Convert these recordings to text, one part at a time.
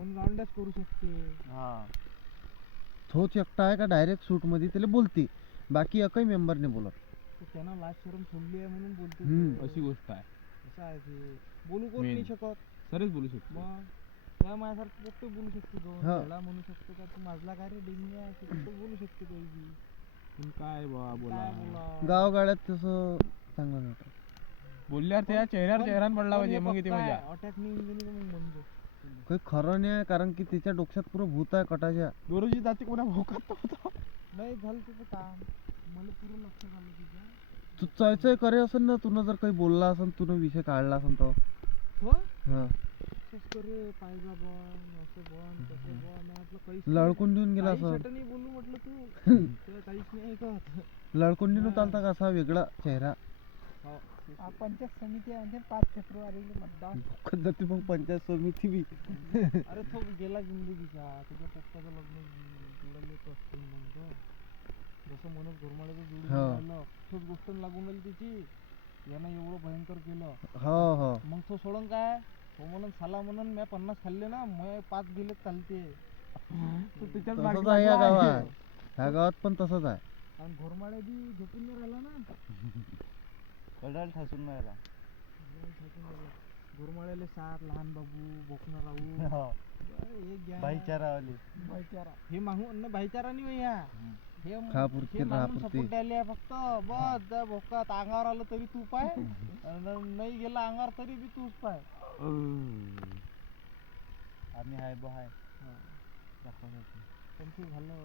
One राऊंडच करू शकते. हा तोच एकटा आहे का डायरेक्ट सूट मध्ये त्याला बोलते, बाकी एकही मेंबर नाही बोलत. तर त्यानं लाज शरम सोडली आहे म्हणून बोलते तो. अशी गोष्ट आहे. असं आहे ते. बोलू कोण Main. नाही शकत. सरच बोलू शकतो. मग त्या माझ्यासारखं एकटे बोलू शकतो दोन हा. वेळा म्हणू शकतो का तू माझला काय रे डेंगी आहे असं तसं बोलू शकते काही बी. पण काय बा काय बोला बोला गावगाड्यात तसं चांगलं नव्हतं. बोलल्यावर त्या चेहऱ्यावर चेहरान पडला पाहिजे मग इथे मजा. अटॅक नाही येऊन गेली तर मग म्हणतो. काही खरं नाही आहे, कारण की त्याच्या डोक्यात पुरं भूत आहे कटाच्या. दोरोजी जाते कोणा भोकात होता. नाही झालं त्याचं काम. मला पुरं लक्षात आलं तुझ्या. तू चयचय करे असेल ना, तुनं जर काही बोलला असेल, तुनं विषय काढला असेल तर हो हा असंच करे पाहिजे बन असं बन तसं बन मी म्हटलं काहीच लडकून देऊन गेला काही असं. शट नाही बोलू म्हटलं तू तुला काहीच नाही ऐकत. लडकोंडीनं चालता का असा वेगळा चेहरा. हो पंचायत समिती आहे 5 फेब्रुवारीला मतदान. भुकत जाते मग पंचायत समिती बी. अरे तो गेला जिंदगीचा त्याच्या पप्पाचं लग्न जुळले असतो मग तो. जसं मनोज घोरमाळ्याचं जुळून हो. राहिलं तोच गोष्ट लागून राहिली त्याची. यानं एवढं भयंकर केलं हो हो मग तो सोडून काय तो म्हणून साला म्हणून मी 50 खाल्ले ना मग 5 गेले चालते. तसंच आहे या गावात. ह्या गावात पण तसंच आहे. आणि घोरमाळ्या बी झोपून नाही राहिला ना. कडाल ठासून नाही राहिला. घोरमाळ्याले 7 लहान बाबू बोकना राहू एक गॅंग भाईचारावाली. भाईचारा हे मागून भाईचारा नाही भैया हे खापुरती, हे मागून रापुरती. सपोर्ट द्यायला फक्त बस त्या भोकात अंगावर आलं तरी तू पाय आणि नाही गेला अंगावर तरी बी तूच पाय. आम्ही हाय बो हाय दाखवण्याचं पण ते झालं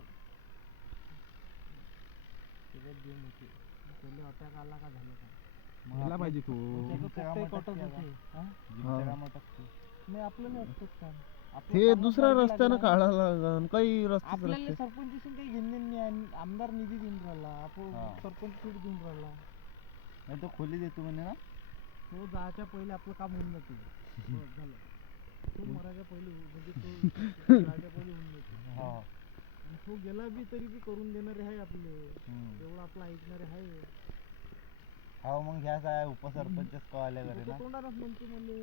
त्याच्यात गेम होते त्याला अटॅक आला का झालं का मला पाहिजे तो. त्याचं पोटही कटत होते. हा? नाही आपलं नाही अटकत काम. आपलं ते कामच दुसऱ्या मार्गी रस्त्यानं लागलं. काढायला लागन काही रस्ते आपल्याला सरपंच काही घेणं नाही आहे. आमदार निधी देऊन राहिला आपण हा. सरपंच सीट देऊन राहिला. नाही तो खोली देतो म्हणे ना. तो जायच्या पहिले आपलं काम होऊन जाते. बस झालं तो मरायच्या पहिले म्हणजे तो जायच्या पहिले होऊन जाते. हा आणि तो गेला बी तरी बी करून देणारे आहे आपले तेवढं आपलं ऐकणारे आहे. हा मग ह्याच आहे उपसरपंचच कळाल्या घरी तो ना. तोंडानच म्हणतो मले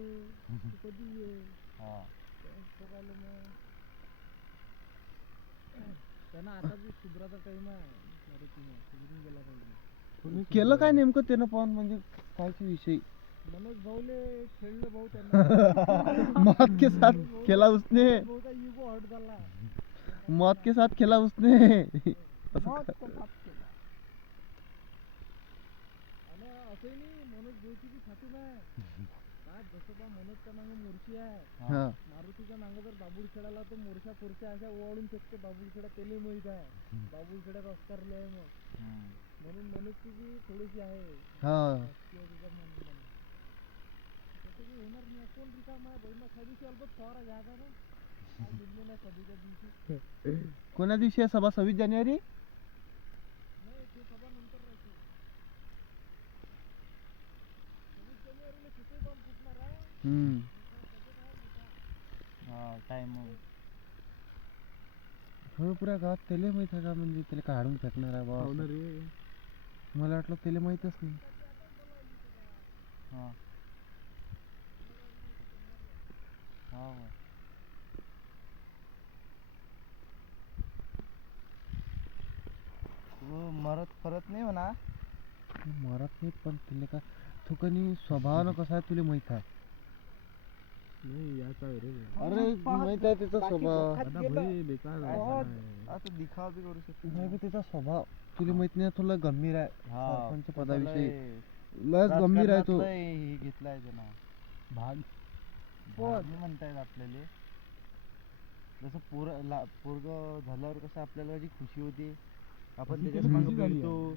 तू कधी ये हा बघायला मग त्यांना आता बी सुधराचा टाइम आहे. अरे तिने सुधरून गेला पाहिजे. केलं काय नेमकं त्यानं पण, म्हणजे कायचे विषय. मनोज भाऊले खेळलं भाऊ त्यांना. मौत के साथ खेला उसने, भाऊचा इगो हट झाला. मौत के साथ खेला उसने. मौत के साथ केला. आणि असंही नाही मनोज भाऊची बी छाती नाही काय जसं बा मनोजच्या मागे मोर्ची आहे. हा मारुतीच्या मागे जर बाबुल खेळाला तर मोर्चा पोरच्या अशा ओवाळून फेकते बाबुल खेळा त्याला माहित आहे. बाबुल खेळात असकारले आहे मग म्हणून मनोजची बी थोडीशी आहे. हा राजकीय त्याचं म्हणणं तसं काही होणार नाही. कोण रिकामा आहे बहिणा दिवशी अल्बत फवारा घ्यायचा ना काय बोलले नाही सभेच्या दिवशी. कोण्या दिवशी आहे सभा? 26 जानेवारी. नाही ते सभा नंतर राहते. 26 जानेवारीला किती बॉम्ब फुटणार आहे. हा टाइम हो पुऱ्या गावात त्याला माहित आहे का, म्हणजे त्याला काढून फेकणार आहे बा. मला वाटलं त्याला माहीतच नाही. हा हा तू मरत परत नाही म्हणा. मरत नाही पण तिला का तो कनी स्वभावानं कसा आहे तुला माहित आहे. नाही याचा रे. अरे माहित आहे त्याचा स्वभाव. बेकार आता दिखावा बी करू शकतो. नाही बी त्याचा स्वभाव तुला माहित नाही. तुला गंभीर आहे सरपंच पदाविषयी. लस लय गंभीर आहे तो. हे घेतलाय त्यानं भाग नाही म्हणतायत आपल्याला. जसं पोरग झाल्यावर कसं आपल्याला जी खुशी होती आपण त्याच्याच मागे फिरतो.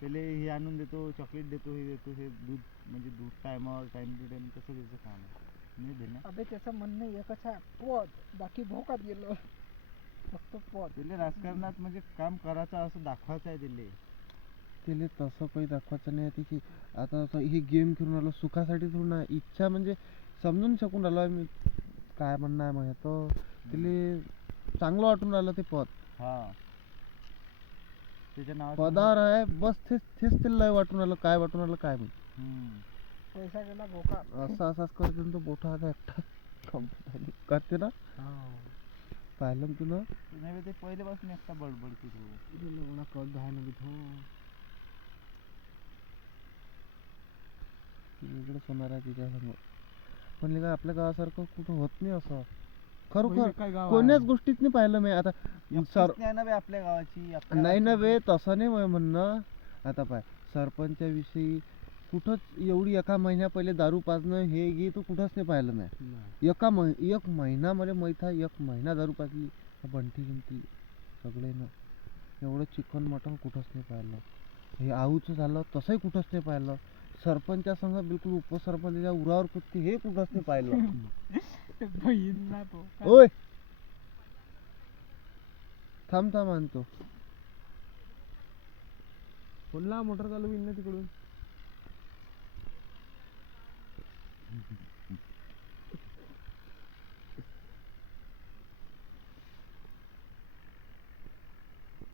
त्याला हे आणून देतो, चॉकलेट देतो, हे देतो, हे दूध म्हणजे दूध टाइम टू टाइम तसं त्याचं काम आहे. नाही देणं अबे त्याचं म्हणणं एकच आहे पद, बाकी भोकात गेलो फक्त पद. त्याला राजकारणात म्हणजे काम करायचं असं दाखवायचं आहे त्याला. त्याला तसं काही दाखवायचं नाही आहे की आता असं हे गेम खेळून राहिलो सुखासाठी थोडं ना. इच्छा म्हणजे समजून शकून राहिलो मी काय म्हणणं आहे माझ्या. तर त्याला चांगलं वाटून राहिलं ते पद. हा त्याच्या नावाचं पदावर आहे बस. तेच त्याला लय वाटून राहिलं. काय वाटून राहिलं काय माहित. पैसा गेला भोकात. असा असाच करते तो मोठा आता एकटा करते ना. पाहिलं ना तू ना नाही ते पहिल्यापासून एकटा बडबडते तू. एवढा कद आहे ना तिथं वेगळंच होणार आहे तिच्या समोर. पण ले काय आपल्या गावासारखं कुठं होत नाही असं खरोखर कोण्याच गोष्टीत नाही पाहिलं मी आता सर नाही ना बे आपल्या गावाची नाही ना बे तसं नाही माझं म्हणणं. आता पाय सरपंचाविषयी कुठंच एवढी एका महिन्या पहिले दारू पाजणं हे गी तू कुठंच नाही पाहिलं मी. एक महिना मला माहीत आहे, एक महिना दारू पाजली बंटी गिंटी सगळे ना. एवढं चिकन मटण कुठंच नाही पाहिलं. हे आऊचं झालं तसंही कुठंच नाही पाहिलं. सरपंचासंग बिलकुल उपसरपंचाच्या उरावर कुठती हे कुठंच नाही पाहिलं. बहीण ना तो काय. ओय थांब थांब आणतो. फोनला मोटर चालू होईल ना तिकडून.